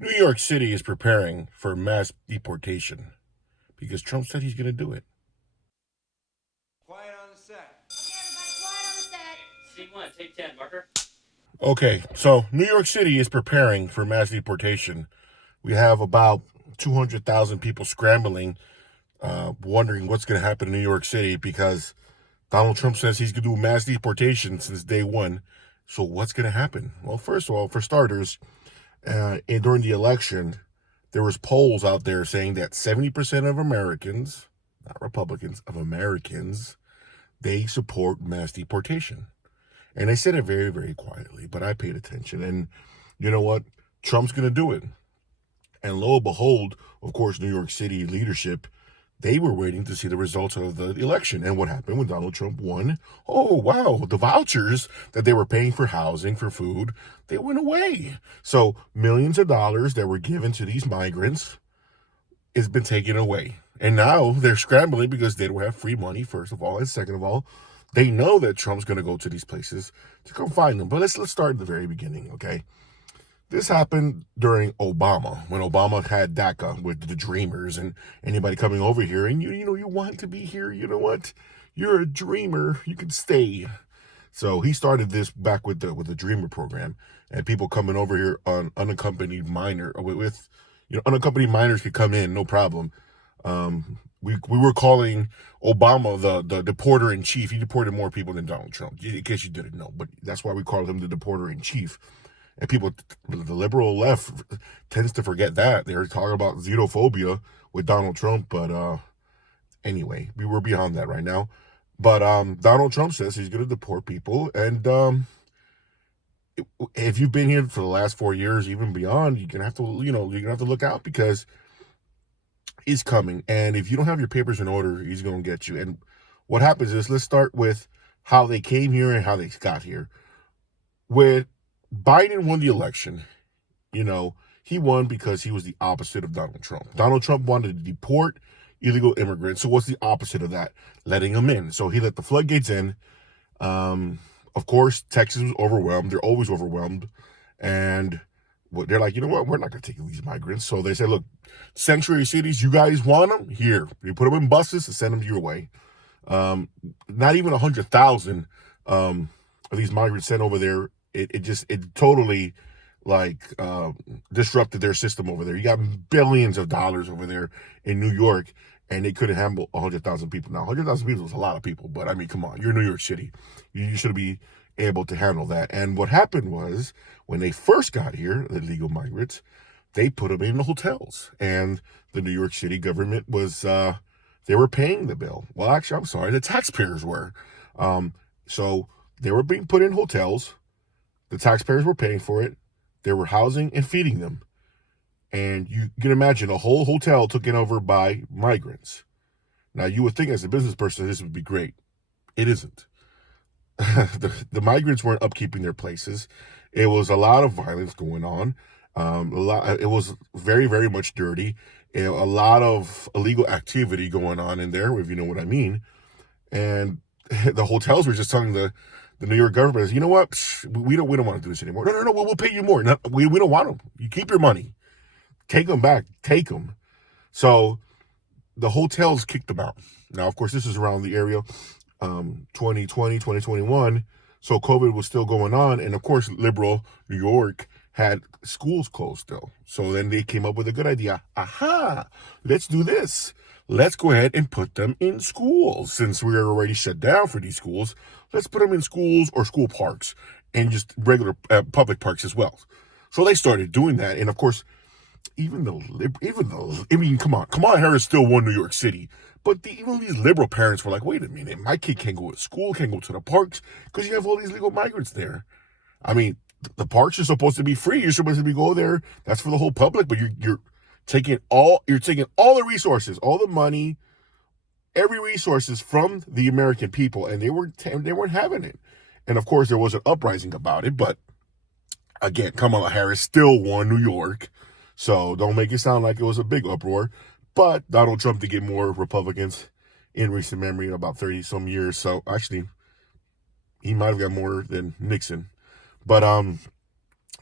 New York City is preparing for mass deportation because Trump said he's going to do it. Quiet on the set. Okay, everybody, quiet on the set. Scene one, take 10, marker. Okay, so New York City is preparing for mass deportation. We have about 200,000 people scrambling, wondering what's going to happen in New York City because Donald Trump says he's going to do mass deportation since day one. So what's going to happen? Well, first of all, for starters, during the election, there was polls out there saying that 70% of Americans, not Republicans, of Americans, they support mass deportation. And they said it very, very quietly, but I paid attention. And you know what? Trump's going to do it. And lo and behold, of course, New York City leadership, they were waiting to see the results of the election. And what happened when Donald Trump won? Oh, wow, the vouchers that they were paying for housing, for food, they went away. So millions of dollars that were given to these migrants has been taken away. And now they're scrambling because they don't have free money, first of all. And second of all, they know that Trump's going to go to these places to come find them. But let's start at the very beginning, okay? This happened during Obama, when Obama had DACA with the Dreamers and anybody coming over here. And you want to be here. You know what? You're a dreamer. You can stay. So he started this back with the Dreamer program, and people coming over here on unaccompanied minor with unaccompanied minors could come in, no problem. We were calling Obama the deporter in chief. He deported more people than Donald Trump, in case you didn't know. But that's why we called him the deporter in chief. And people, the liberal left tends to forget that. They're talking about xenophobia with Donald Trump. But anyway, we were beyond that right now. But Donald Trump says he's going to deport people. And if you've been here for the last 4 years, even beyond, you're going to have to, you're going to have to look out because he's coming. And if you don't have your papers in order, he's going to get you. And what happens is, let's start with how they came here and how they got here. When Biden won the election, he won because he was the opposite of Donald Trump. Donald Trump wanted to deport illegal immigrants. So what's the opposite of that? Letting them in. So he let the floodgates in. Of course, Texas was overwhelmed. They're always overwhelmed. And they're like, you know what? We're not going to take these migrants. So they said, look, sanctuary cities, you guys want them? Here. You put them in buses and send them your way. Not even 100,000 of these migrants sent over there. It totally disrupted their system over there. You got billions of dollars over there in New York, and they couldn't handle 100,000 people. Now, 100,000 people is a lot of people, but I mean, come on, you're New York City. You should be able to handle that. And what happened was, when they first got here, the illegal migrants, they put them in the hotels, and the New York City government was they were paying the bill. Well, actually, I'm sorry, the taxpayers were. So they were being put in hotels. The taxpayers were paying for it. They were housing and feeding them. And you can imagine a whole hotel taken over by migrants. Now, you would think as a business person, this would be great. It isn't. The migrants weren't upkeeping their places. It was a lot of violence going on. It was very, very much dirty. A lot of illegal activity going on in there, if you know what I mean. And the hotels were just telling the New York government is, you know what? We don't want to do this anymore. No. We'll pay you more. No, we don't want them. You keep your money. Take them back. Take them. So the hotels kicked them out. Now, of course, this is around the area 2020, 2021. So COVID was still going on. And of course, liberal New York had schools closed still. So then they came up with a good idea. Aha, let's do this. Let's go ahead and put them in schools. Since we're already shut down for these schools, let's put them in schools or school parks and just regular public parks as well. So they started doing that. And of course, even though, I mean, come on, Kamala Harris still won New York City. But even these liberal parents were like, wait a minute, my kid can't go to school, can't go to the parks because you have all these legal migrants there. I mean, the parks are supposed to be free. You're supposed to be go there. That's for the whole public, but you're taking all the resources, all the money, every resources from the American people, and they weren't having it. And of course, there was an uprising about it. But again, Kamala Harris still won New York, so don't make it sound like it was a big uproar. But Donald Trump did get more Republicans in recent memory, in about 30 some years. So actually, he might have got more than Nixon. But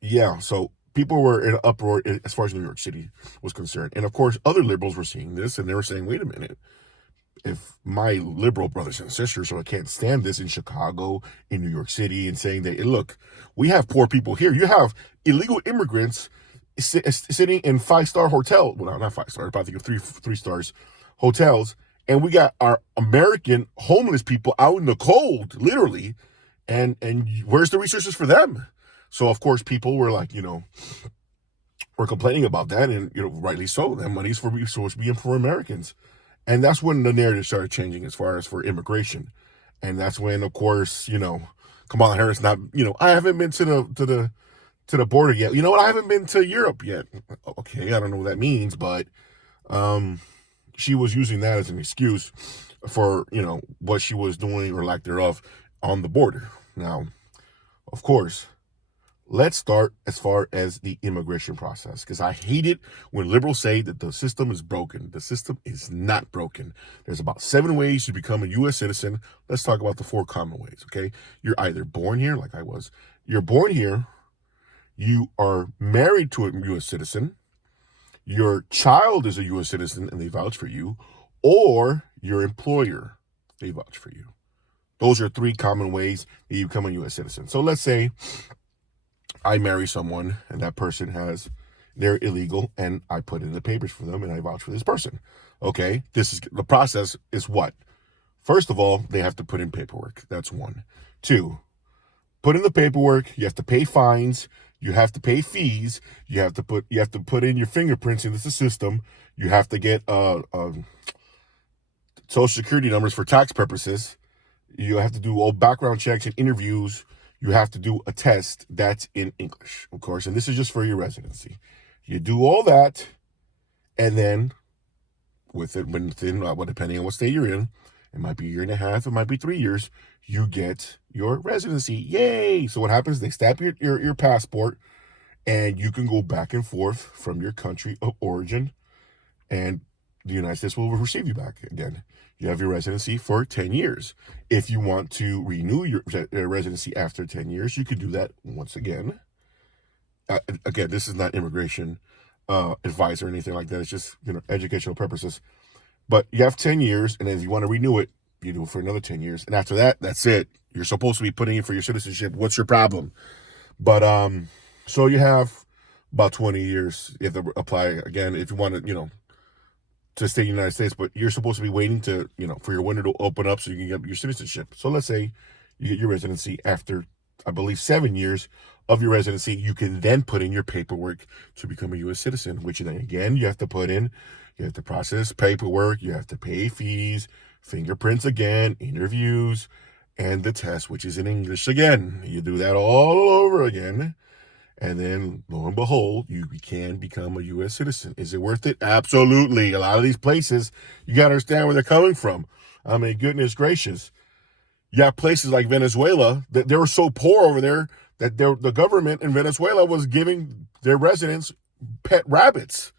yeah, so people were in uproar as far as New York City was concerned. And of course, other liberals were seeing this and they were saying, wait a minute, if my liberal brothers and sisters so I can't stand this in Chicago, in New York City, and saying that, hey, look, we have poor people here. You have illegal immigrants sitting in 5-star hotel. Well, not 5 stars, but I think of three stars hotels. And we got our American homeless people out in the cold, literally. And where's the resources for them? So of course people were like, we're complaining about that, and rightly so. That money's supposed to be for Americans. And that's when the narrative started changing as far as for immigration. And that's when, of course, Kamala Harris I haven't been to the border yet. You know what? I haven't been to Europe yet. Okay, I don't know what that means, but she was using that as an excuse for, what she was doing or lack thereof on the border. Now, of course, let's start as far as the immigration process, because I hate it when liberals say that the system is broken. The system is not broken. There's about 7 ways to become a U.S. citizen. Let's talk about the 4 common ways, okay? You're either born here, like I was. You're born here. You are married to a U.S. citizen. Your child is a U.S. citizen and they vouch for you. Or your employer, they vouch for you. Those are 3 common ways that you become a U.S. citizen. So let's say I marry someone and that person they're illegal and I put in the papers for them and I vouch for this person. Okay, the process is what? First of all, they have to put in paperwork. That's 1. 2, put in the paperwork. You have to pay fines. You have to pay fees. You have to put in your fingerprints into the system. You have to get social security numbers for tax purposes. You have to do all background checks and interviews. You have to do a test that's in English, of course, and this is just for your residency. You do all that, and then depending on what state you're in, it might be 1.5 years, it might be 3 years, you get your residency. Yay! So what happens? They stamp your passport, and you can go back and forth from your country of origin, and the United States will receive you back again. You have your residency for 10 years. If you want to renew your residency after 10 years, you could do that once again. Again, this is not immigration advice or anything like that. It's just, educational purposes. But you have 10 years, and then if you want to renew it, you do it for another 10 years. And after that, that's it. You're supposed to be putting in for your citizenship. What's your problem? But so you have about 20 years. You have to apply again if you want to stay in the United States, but you're supposed to be waiting to, for your window to open up so you can get your citizenship. So let's say you get your residency after, I believe, 7 years of your residency. You can then put in your paperwork to become a U.S. citizen, which then again, you have to process paperwork, you have to pay fees, fingerprints again, interviews, and the test, which is in English again. You do that all over again. And then, lo and behold, you can become a U.S. citizen. Is it worth it? Absolutely. A lot of these places, you got to understand where they're coming from. I mean, goodness gracious. You have places like Venezuela that they were so poor over there that the government in Venezuela was giving their residents pet rabbits.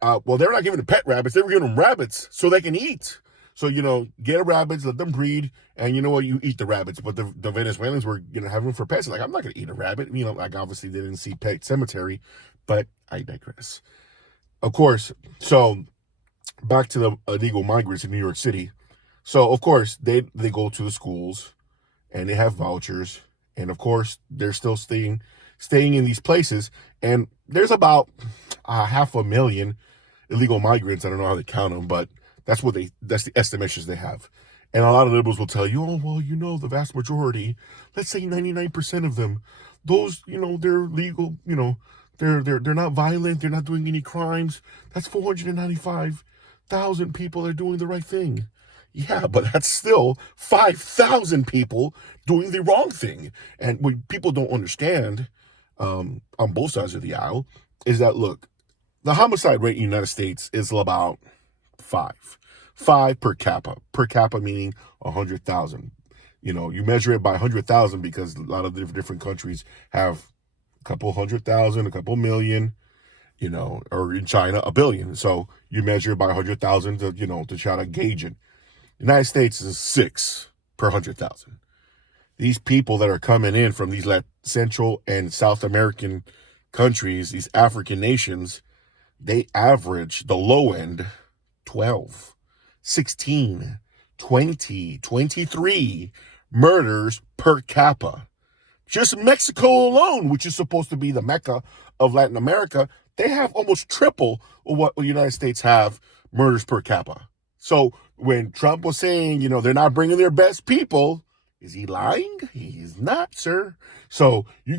Well, they're not giving them pet rabbits. They were giving them rabbits so they can eat. So, get a rabbits, let them breed, and you know what? You eat the rabbits. But the Venezuelans were, having them for pets. Like, I'm not going to eat a rabbit. Obviously they didn't see Pet Cemetery, but I digress. Of course, so back to the illegal migrants in New York City. So, of course, they go to the schools, and they have vouchers. And, of course, they're still staying in these places. And there's about 500,000 illegal migrants. I don't know how they count them, but that's the estimations they have. And a lot of liberals will tell you, oh, well, the vast majority, let's say 99% of them, those, they're legal, they're not violent, they're not doing any crimes. That's 495,000 people that are doing the right thing. Yeah, but that's still 5,000 people doing the wrong thing. And what people don't understand on both sides of the aisle is that, look, the homicide rate in the United States is about 5 per capita meaning 100,000. You measure it by 100,000 because a lot of the different countries have a couple 100,000, a couple million, or in China, 1 billion. So you measure it by 100,000 to try to gauge it. The United States is 6 per 100,000. These people that are coming in from these Central and South American countries, these African nations, they average the low end 12, 16, 20, 23 murders per capita. Just Mexico alone, which is supposed to be the Mecca of Latin America, they have almost triple what the United States have murders per capita. So when Trump was saying, they're not bringing their best people, is he lying? He's not, sir. So you can